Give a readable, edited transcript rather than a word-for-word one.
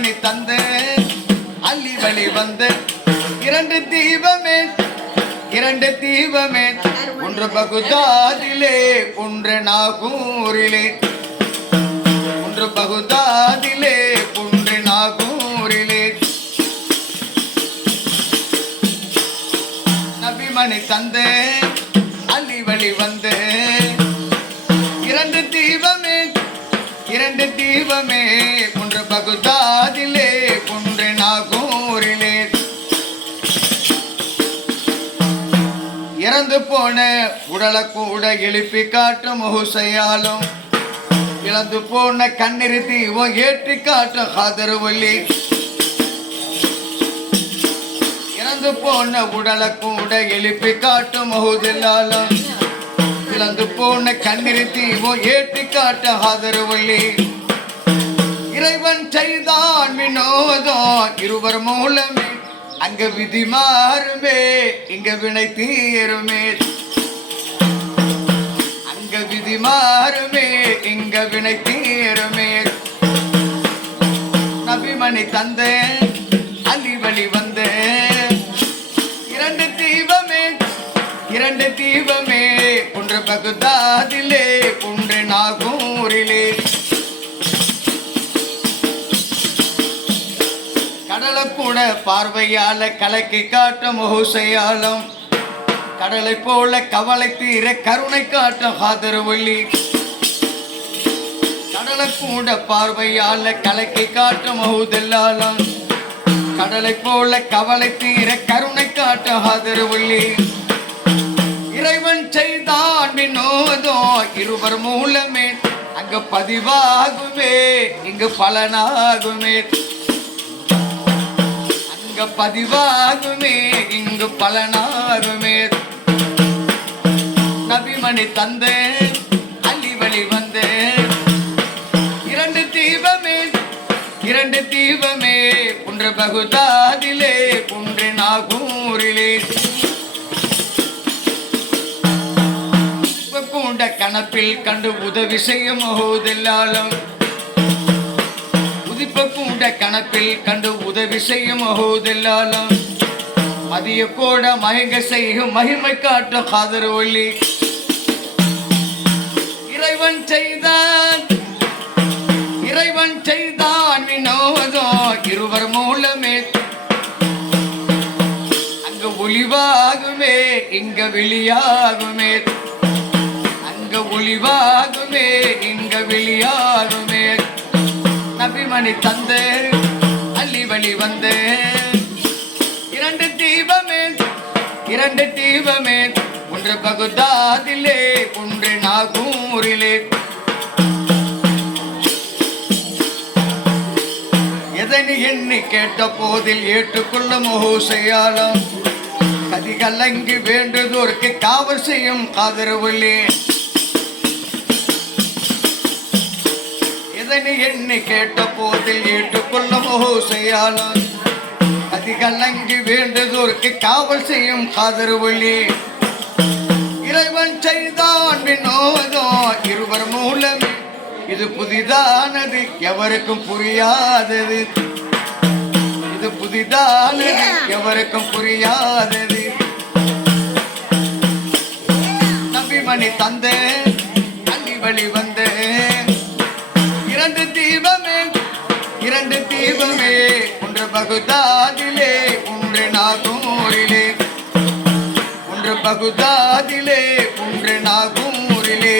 நபிமணி தந்த அள்ளி வழி வந்த இரண்டு தீபமே ஒன்று பகுதாதிலே ஒன்று நாகூரிலே ஒன்று பகுதாதிலே ஒன்று நாகூரிலே நபிமணி தந்த அள்ளி வழி வந்த இரண்டு தீபமே ஒன்று பகுதாதிலே ஒன்று நாகூரிலே இறந்து போன உடலை கூட எழுப்பி காட்டும் ஹுசையாலும் இழந்து போன கண்ணீர் தீபம் ஏற்றி காட்டும் ஹாதர்வல்லி இறந்து போன உடலை கூட எழுப்பி காட்டும் மஹூதில்லாலும் இழந்து போன கண்ணீர் தீபம் ஏற்றி காட்டும் ஹாதர்வல்லி இறைவன் செய்தான் வினோதம் இருவர் மூலமே அங்க விதி மாறுமே இங்க வினை தீருமே அங்க விதி மாறுமே இங்க வினை தீருமே நபிமணி தந்த அள்ளி வழி வந்த இரண்டு தீபமே ஒன்று பகுதாதிலே ஒன்று நாகூரிலே கடலை கூட பார்வையால கலக்கி காட்டும் ஹுசையாலும் கடலை போல கவலை தீர கருணை காட்டும் ஹாதர்வல்லி கடலை கூட பார்வையால கலக்கி காட்டும் ஹூதல்லாலும் கடலை போல கவலை தீர கருணை காட்டும் ஹாதர்வல்லி இறைவன் செய்தான் வினோதம் இருவர் மூலமே அங்க பதிவாகுமே இங்கு பலனாகுமே பதிவாகுமே இங்கு பலனாகுமே நபிமணி தந்த அள்ளி வழி வந்த இரண்டு தீபமே ஒன்று பகுதாதிலே ஒன்று நாகூரிலே பூண்ட கணப்பில் கண்டு உதவி செய்யும் ஹூதல்லாலும் கூட கணப்பில் கண்டு உதவி செய்யும் ஹூதல்லாலும் மதிய கூட மயங்க செய்யும் மகிமை காட்டும் ஹாதர்வல்லி இறைவன் செய்தான் வினோதம் இருவர் மூலமே அங்க ஒளிவாகுமே இங்க வெளியாகுமே அங்க ஒளிவாகுமே இங்க வெளியாகுமே நபிமணி தந்த அள்ளி வழி வந்த இரண்டு தீபமே ஒன்று பகுதாதிலே ஒன்று நாகூரிலே எதனி எண்ணி கேட்ட போதில் ஏற்றுக்கொள்ளும் ஹுசையாலும் கதிகலங்கி வேண்டுதோருக்கு காவல் செய்யும் ஹாதர்வல்லி எண்ணி கேட்ட போதில் ஏற்றுக்கொள்ளும் ஹுசையாலும் அதிகலங்கி வேண்டுதோருக்கு காவல் செய்யும் ஹாதர்வல்லி இறைவன் செய்தான் வினோதம் இருவர் மூலமே இது புதிதானது எவருக்கும் புரியாதது இது புதிதானது எவருக்கும் புரியாதது நபிமணி தந்த அள்ளி வழி வந்த இரண்டு தீபமே ஒன்று பகுதாதிலே ஒன்று நாகூரிலே ஒன்று பகுதாதிலே ஒன்று நாகூரிலே